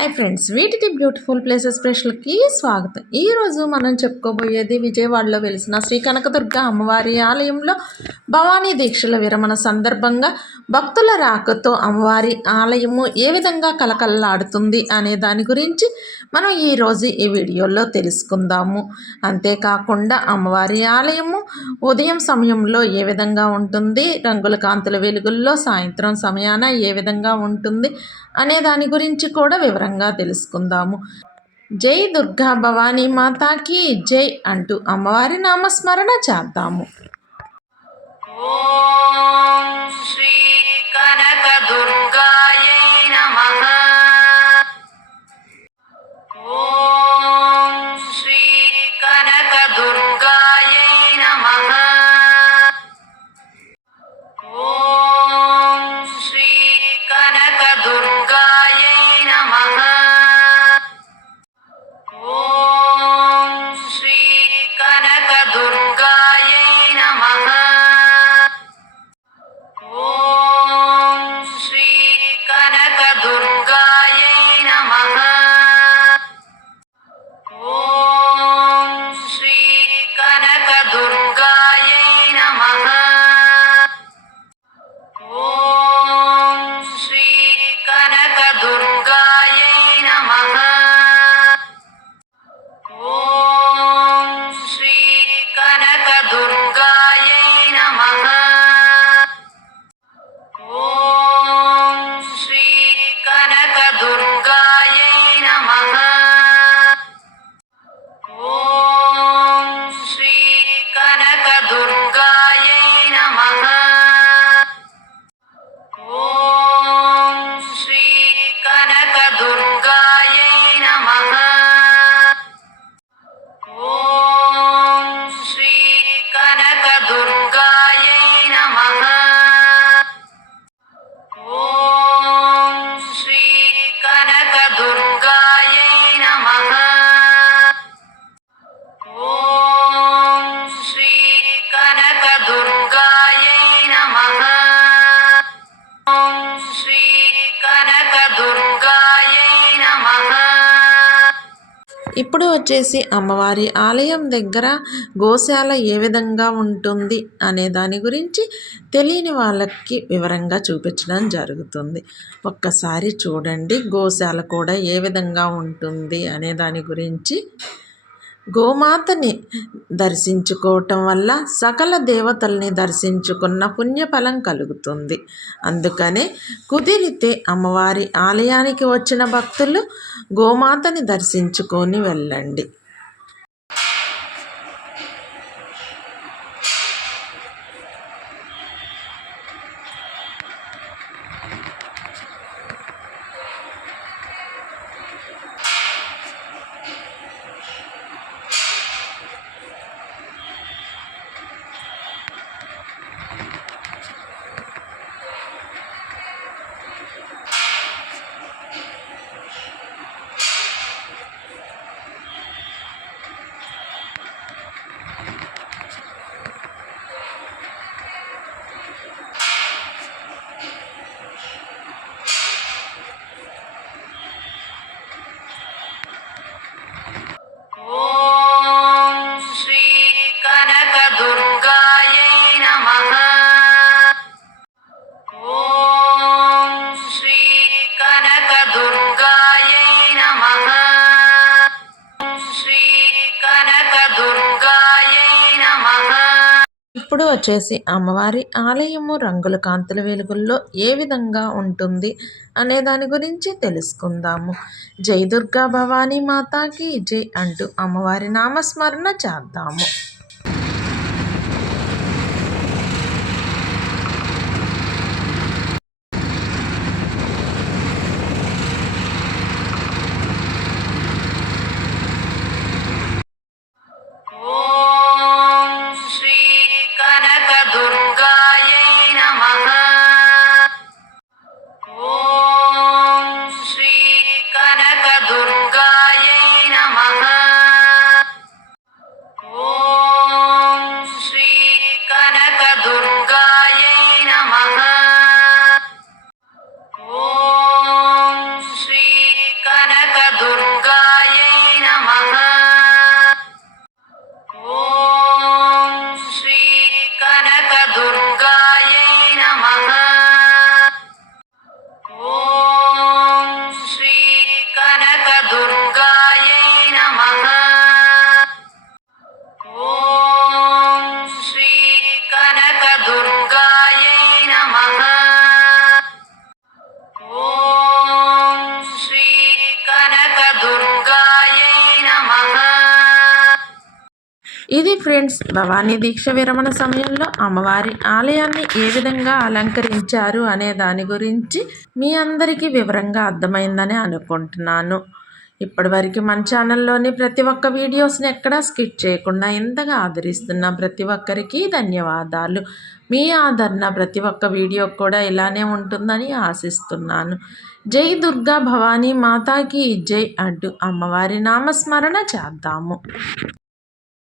Hi friends వీటిది beautiful places స్పెషల్కి స్వాగతం. ఈరోజు మనం చెప్పుకోబోయేది విజయవాడలో వెలిసిన శ్రీ కనకదుర్గ అమ్మవారి ఆలయంలో భవానీ దీక్షల విరమణ సందర్భంగా భక్తుల రాకతో అమ్మవారి ఆలయము ఏ విధంగా కలకల్లాడుతుంది అనే దాని గురించి మనం ఈరోజు ఈ వీడియోలో తెలుసుకుందాము. అంతేకాకుండా అమ్మవారి ఆలయము ఉదయం సమయంలో ఏ విధంగా ఉంటుంది రంగుల కాంతుల వెలుగుల్లో సాయంత్రం సమయాన ఏ విధంగా ఉంటుంది అనే దాని గురించి కూడా వివరంగా వివరంగా తెలుసుకుందాము. జై దుర్గా భవానీ మాతాకి జై అంటూ అమ్మవారి నామస్మరణ చేద్దాము. శ్రీ కనక దుర్గా ఇప్పుడు వచ్చేసి అమ్మవారి ఆలయం దగ్గర గోశాల ఏ విధంగా ఉంటుంది అనే దాని గురించి తెలియని వాళ్ళకి వివరంగా చూపించడం జరుగుతుంది. ఒక్కసారి చూడండి గోశాల కూడా ఏ విధంగా ఉంటుంది అనే దాని గురించి. గోమాతని దర్శించుకోవటం వల్ల సకల దేవతల్ని దర్శించుకున్న పుణ్యఫలం కలుగుతుంది. అందుకనే కుదిరితే అమ్మవారి ఆలయానికి వచ్చిన భక్తులు గోమాతని దర్శించుకొని వెళ్ళండి. ఇప్పుడు వచ్చేసి అమ్మవారి ఆలయము రంగుల కాంతుల వెలుగుల్లో ఏ విధంగా ఉంటుంది? అనే దాని గురించి తెలుసుకుందాము. జై దుర్గా భవానీ మాతాకి జై అంటూ అమ్మవారి నామస్మరణ చేద్దాము. adorable. ఇది ఫ్రెండ్స్ భవానీ దీక్ష విరమణ సమయంలో అమ్మవారి ఆలయాన్ని ఏ విధంగా అలంకరించారు అనే దాని గురించి మీ అందరికీ వివరంగా అర్థమైందని అనుకుంటున్నాను. ఇప్పటివరకు మన ఛానల్లోని ప్రతి ఒక్క వీడియోస్ని ఎక్కడా స్కిప్ చేయకుండా ఎంతగా ఆదరిస్తున్న ప్రతి ఒక్కరికి ధన్యవాదాలు. మీ ఆదరణ ప్రతి ఒక్క వీడియో కూడా ఇలానే ఉంటుందని ఆశిస్తున్నాను. జై దుర్గా భవానీ మాతాకి జై అడ్డు. అమ్మవారి నామస్మరణ చేద్దాము.